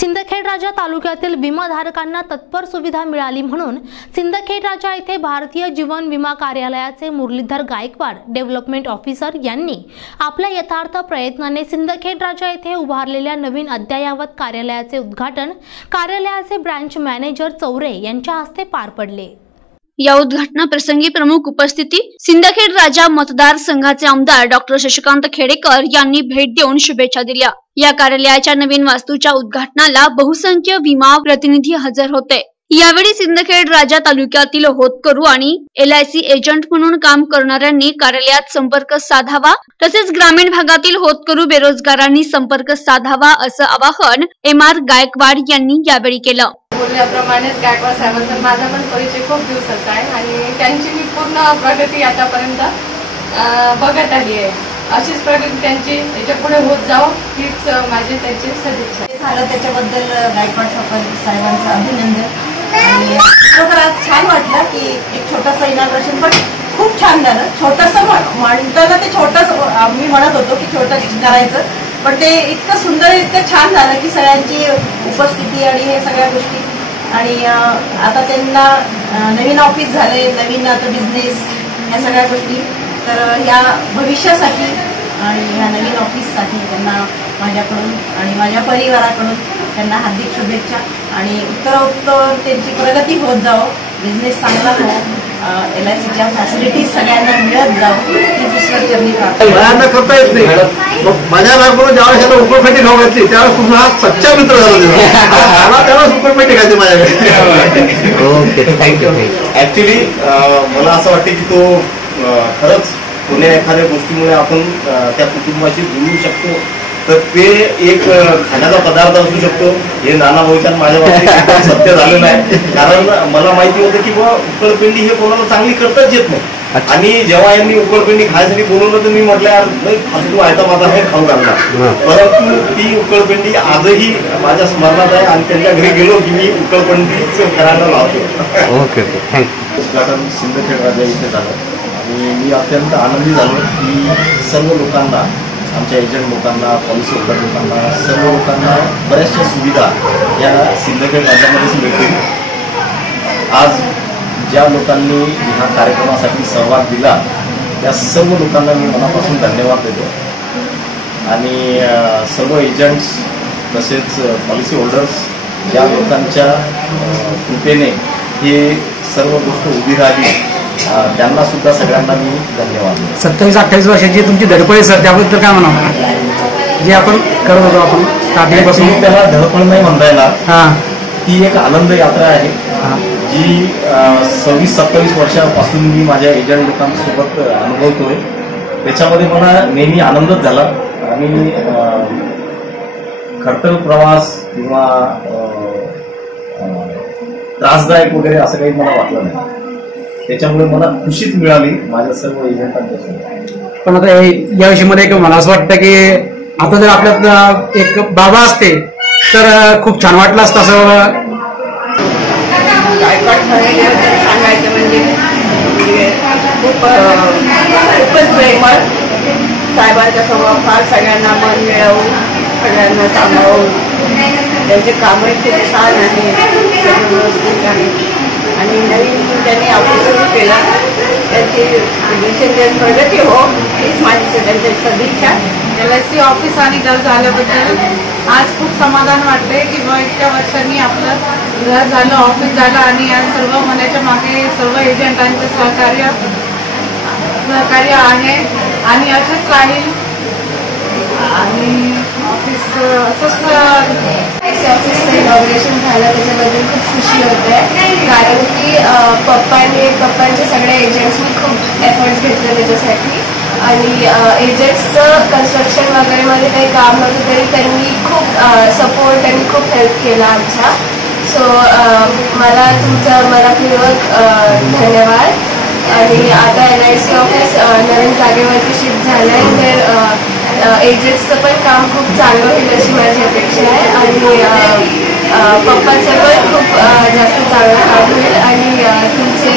सिंदखेड राजा तालुक्यातील विमाधारकांना तत्पर सुविधा मिळाली म्हणून सिंदखेड राजा येथे भारतीय जीवन विमा कार्यालयाचे मुरलीधर गायकवाड डेव्हलपमेंट ऑफिसर यांनी आपल्या यथार्थ प्रयत्नाने सिंदखेड राजा येथे उभारलेल्या नवीन अद्ययावत कार्यालयाचे उद्घाटन कार्यालयाचे ब्रँच मॅनेजर चौरे यांच्या हस्ते पार पडले. या उद्घाटना प्रसंगी प्रमुख उपस्थिती सिंदखेड राजा मतदार संघाचे आमदार डॉक्टर शशिकांत खेडेकर यांनी भेट देऊन शुभेच्छा दिल्या. या कार्यालयाच्या नवीन वास्तूच्या उद्घाटनाला बहुसंख्य विमा प्रतिनिधी हजर होते. यावेळी सिंदखेड राजा तालुक्यातील होतकरू आणि एलआयसी एजंट म्हणून काम करणाऱ्यांनी कार्यालयात संपर्क साधावा तसेच ग्रामीण भागातील होतकरू बेरोजगारांनी संपर्क साधावा असं आवाहन एम आर गायकवाड यांनी यावेळी केलं. बोलल्याप्रमाणेच गायकवाड साहेबांचा माझा पण परिचय खूप दिवसाचा आहे आणि त्यांची मी पूर्ण प्रगती आतापर्यंत बघत आली आहे. अशीच प्रगती त्यांची याच्यापुढे होत जावं हीच माझी त्यांची सदिच्छा झालं त्याच्याबद्दल गायकवाड साहेबांचं अभिनंदन. आणि खरोखर छान वाटलं की एक छोटंसं इनॉग्रेशन पण खूप छान झालं. छोटंसं म्हणताना ते छोटंसं मी म्हणत होतो की छोटं करायचं. पण ते इतकं सुंदर इतकं छान झालं की सगळ्यांची उपस्थिती आणि हे सगळ्या गोष्टी आणि आता त्यांना नवीन ऑफिस झाले नवीन आता बिझनेस ह्या सगळ्या गोष्टी. तर या भविष्यासाठी आणि ह्या नवीन ऑफिससाठी त्यांना माझ्याकडून आणि माझ्या परिवाराकडून त्यांना हार्दिक शुभेच्छा. आणि उत्तरोत्तर त्यांची प्रगती होत जावं. बिझनेस चांगला हो एल आय सीच्या फॅसिलिटीज सगळ्यांना मिळत प्रार्थना करता येत नाही. मग माझ्या बायकोनं ज्यावेळेस याला उकळपेटी खाऊ घातली त्यावेळेस तुम्ही हा सच्चा मित्र झाला तेव्हा. मला त्यावेळेस उकळपेटी घालते माझ्याकडे ओके थँक्यू ऍक्च्युली मला असं वाटतं की तो खरंच कोण्या एखाद्या गोष्टीमुळे आपण त्या कुटुंबाशी जुळू शकतो. तर ते एक खाण्याचा पदार्थ असू शकतो. हे नाना भाऊच्या माझ्या बाबतीत सत्य झालं नाही कारण मला माहिती होतं की बुवा उकळपिंडी हे कोणाला चांगली करताच येत नाही. अच्छा. आणि जेव्हा यांनी उकळपिंडी खायसाठी बोलवलं तर मी म्हटलं फालतू आयता माझा हे खाऊ घालणार. हा. परंतु ती उकळपिंडी आजही माझ्या स्मरणात आहे आणि त्यांच्या घरी गेलो की मी उकळपिंडीच करायला लावतो. ओके उद्घाटन सिंदखेड राजा इथे झालं. आणि मी अत्यंत आनंदी झालो की सर्व लोकांना आमच्या एजंट लोकांना पॉलिसी होल्डर लोकांना सर्व लोकांना बऱ्याचशा सुविधा या सिंदखेड राज्यामध्येच मिळतील. आज ज्या लोकांनी ह्या कार्यक्रमासाठी सहभाग दिला त्या सर्व लोकांना मी मनापासून धन्यवाद देतो. आणि सर्व एजंट्स तसेच पॉलिसी होल्डर्स ज्या लोकांच्या कृपेने हे सर्व गोष्ट उभी राहिली. त्यांना सुद्धा सगळ्यांना मी धन्यवाद सत्तावीस अठ्ठावीस वर्षाची तुमची धडपड आहे सर. त्याबद्दल काय म्हणावं जे आपण करत होतो आपण मी त्याला धडपड नाही म्हणता येणार हा. ती एक आनंद यात्रा आहे. जी सव्वीस सत्तावीस वर्षापासून मी माझ्या एजंट लोकांसोबत अनुभवतोय. त्याच्यामध्ये मला नेहमी आनंदच झाला. आणि खडतर प्रवास किंवा त्रासदायक वगैरे असं काही मला वाटलं नाही. त्याच्यामुळे मला खुशीच मिळाली माझ्या सर्व एजंटांपासून पण आता हे- या विषयामध्ये एक मला असं वाटतं की आता जर आपल्यात एक बाबा असते तर खूप छान वाटलं असतं असं गायकवाड सांगायचं म्हणजे म्हणजे खूप खूपच प्रेमळ. साहेबांचा स्वभाव फार सगळ्यांना मन मिळवून सगळ्यांना सांभाळून. त्यांचे कामही खूप छान. आहे आणि नवीन त्यांनी ऑफिस सुरू केलं. त्यांची विसर्जन प्रगती हो. हीच माझी सगळ्यांची सदिच्छा. एल आय सी ऑफिस आणि घर झाल्याबद्दल आज खूप समाधान वाटते की मग इतक्या वर्षांनी आपलं घर झालं ऑफिस झालं आणि या सर्व मनाच्या मागे सर्व एजंटांचं सहकार्य सहकार्य आहे. आणि असंच राहील. आणि असंच ऑफिसचं इनॉग्रेशन झालं त्याच्याबद्दल खूप खुशी होते. कारण की पप्पांनी पप्पांचे सगळे एजंट्सनी खूप एफर्ट्स घेतले त्याच्यासाठी. आणि एजंट्सचं कन्स्ट्रक्शन वगैरेमध्ये काही काम नव्हतं तरी त्यांनी खूप सपोर्ट आणि खूप हेल्प केला आमचा. सो मला तुमचं मनापूर्वक धन्यवाद. आणि आता एन आय सी ऑफिस नवीन जागेवरती शिफ्ट झालं आहे तर एजेसचं पण काम खूप चांगलं होईल अशी माझी अपेक्षा आहे. आणि पप्पाचं पण खूप जास्त चांगलं काम होईल. आणि तुमचे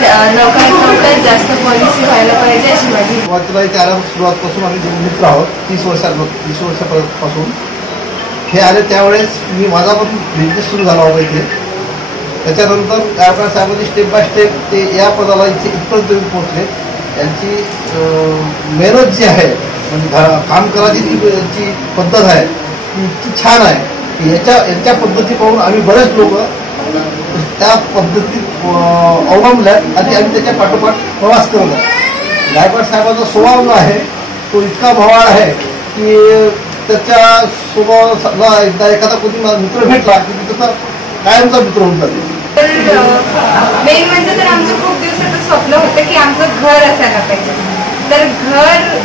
लवकरात लवकर जास्त पॉलिसी व्हायला पाहिजे अशी माझी सुरुवातीला त्याला सुरुवातपासून आम्ही मित्र आहोत तीस वर्षा तीस वर्षापासून. हे आले त्यावेळेस मी माझा पण बिझनेस सुरू झाला होता इथे. त्याच्यानंतर गायकवाड साहेबांनी स्टेप बाय स्टेप ते या पदाला इथे इथपर्यंत पोहोचले. त्यांची मेहनत जी आहे म्हणजे घा- काम करायची जी जी पद्धत आहे ती इतकी छान आहे. याच्या याच्या पद्धती पाहून आम्ही बरेच लोक त्या पद्धती अवलंबल्या आणि आम्ही त्याच्या पाठोपाठ प्रवास करत आहे. गायकवाड साहेबांचा स्वभाव जो आहे तो इतका भवाळ आहे की त्याच्या स्वभावाला एकदा एखादा कोणी मित्र भेटला की त्याचा कायमचा मित्र होऊन जाते. मेन म्हणजे तर आमचं खूप दिवसाचं स्वप्न होतं की आमचं घर असायला पाहिजे. तर घर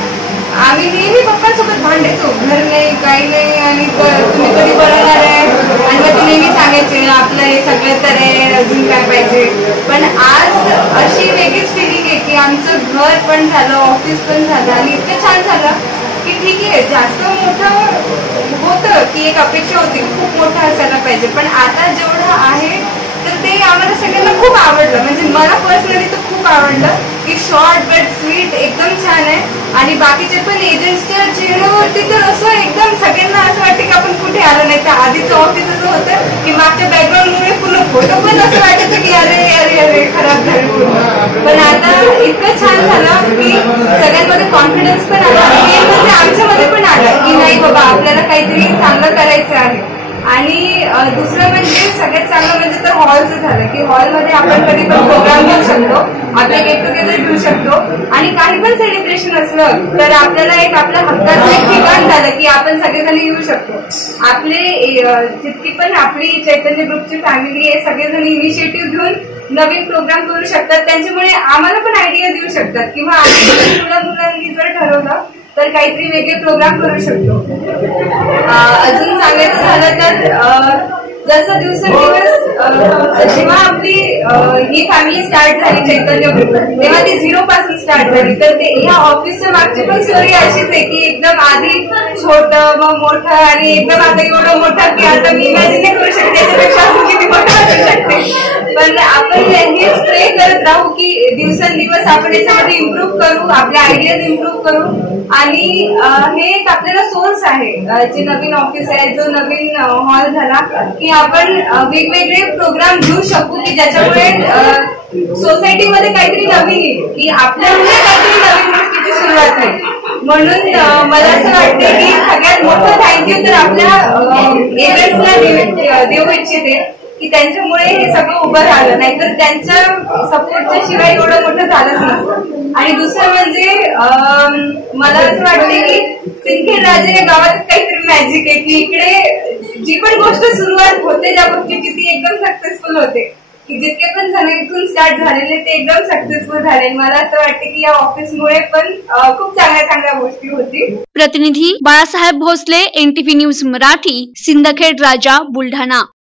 आम्ही नेहमी पप्पांसोबत भांडायचो घर नाही काही नाही आणि तुम्ही कधी बनवणार आहे? आणि मग ते नेहमी सांगायचे आपलं हे सगळं तर आहे अजून काय पाहिजे? पण आज अशी वेगळीच फिलिंग आहे की आमचं घर पण झालं ऑफिस पण झालं आणि इतकं छान झालं की ठीक आहे जास्त मोठं होतं की एक अपेक्षा होती की खूप मोठं असायला पाहिजे. पण आता जेवढं आहे तर ते आम्हाला सगळ्यांना खूप आवडलं. म्हणजे मला पर्सनली तर खूप आवडलं. की शॉर्ट बट स्वीट एकदम छान आहे. आणि बाकीचे पण एजंट्सच्या चेहऱ्यावरती तर असं एकदम सगळ्यांना असं वाटतं की आपण कुठे आलो नाही. तर आधीचं ऑफिस असं होतं की मागच्या बॅकग्राऊंडमुळे पूर्ण फोटो पण असं वाटायचं की अरे अरे अरे खराब झालं पण आता इतकं छान झालं की सगळ्यांमध्ये कॉन्फिडन्स पण आला. म्हणजे आमच्यामध्ये पण आलं की नाही बाबा आपल्याला काहीतरी चांगलं करायचं आहे. आणि दुसरं म्हणजे सगळ्यात चांगलं म्हणजे तर हॉलचं झालं की हॉलमध्ये आपण कधी पण प्रोग्राम घेऊ शकतो आपले गेट टुगेदर घेऊ शकतो. आणि काही पण सेलिब्रेशन असलं तर आपल्याला एक आपल्या हक्काचं एक ठिकाण झालं की आपण सगळेजण येऊ शकतो. आपले जितकी पण आपली चैतन्य ग्रुपची फॅमिली आहे सगळेजण इनिशिएटिव्ह घेऊन नवीन प्रोग्राम करू शकतात. त्यांच्यामुळे आम्हाला पण आयडिया देऊ शकतात किंवा आम्ही मुलं मुलांनी जर ठरवलं तर काहीतरी वेगळे प्रोग्राम करू शकतो. अजून सांगायचं जसं दिवसेंदिवस अं, जेव्हा आपली ही फॅमिली स्टार्ट झाली चैतन्य तेव्हा ती झिरो पासून स्टार्ट झाली. तर ते ह्या ऑफिसच्या मागची पण स्टोरी अशीच आहे की एकदम आधी छोट मग मोठं आणि एकदम आता एवढं मोठं की आता मी इमॅजिन पण आपण हेच प्रे करत राहू की दिवसेंदिवस आपण याच्यामध्ये इम्प्रूव्ह करू आपले आयडियाज इम्प्रूव्ह करू. आणि हे एक आपल्याला सोर्स आहे जे नवीन ऑफिस आहे जो नवीन हॉल झाला की आपण वेगवेगळे प्रोग्राम घेऊ शकू की ज्याच्यामुळे सोसायटीमध्ये काहीतरी नवीन येईल की आपल्यामुळे काहीतरी नवीन गोष्टीची सुरुवात होईल. म्हणून मला असं वाटतं की सगळ्यात मोठं थँक्यू तर आपल्या एजंट्सला देऊ इच्छिते. की त्यांच्यामुळे हे सगळं उभं राहिलं. नाहीतर त्यांच्या सपोर्टच्या शिवाय एवढं मोठं झालंच नसतं. आणि दुसरं म्हणजे मला असं वाटते की सिंखेड राजे या गावात काहीतरी मॅजिक आहे की इकडे जी पण गोष्ट सुरुवात होते ज्या गोष्टीची ती एकदम सक्सेसफुल होते. की जितके पण जण इथून स्टार्ट झालेले ते एकदम सक्सेसफुल झाले. मला असं वाटतं की या ऑफिसमुळे पण खूप चांगल्या चांगल्या गोष्टी होती प्रतिनिधी बाळासाहेब भोसले एनटीव्ही न्यूज मराठी सिंदखेड राजा बुलढाणा.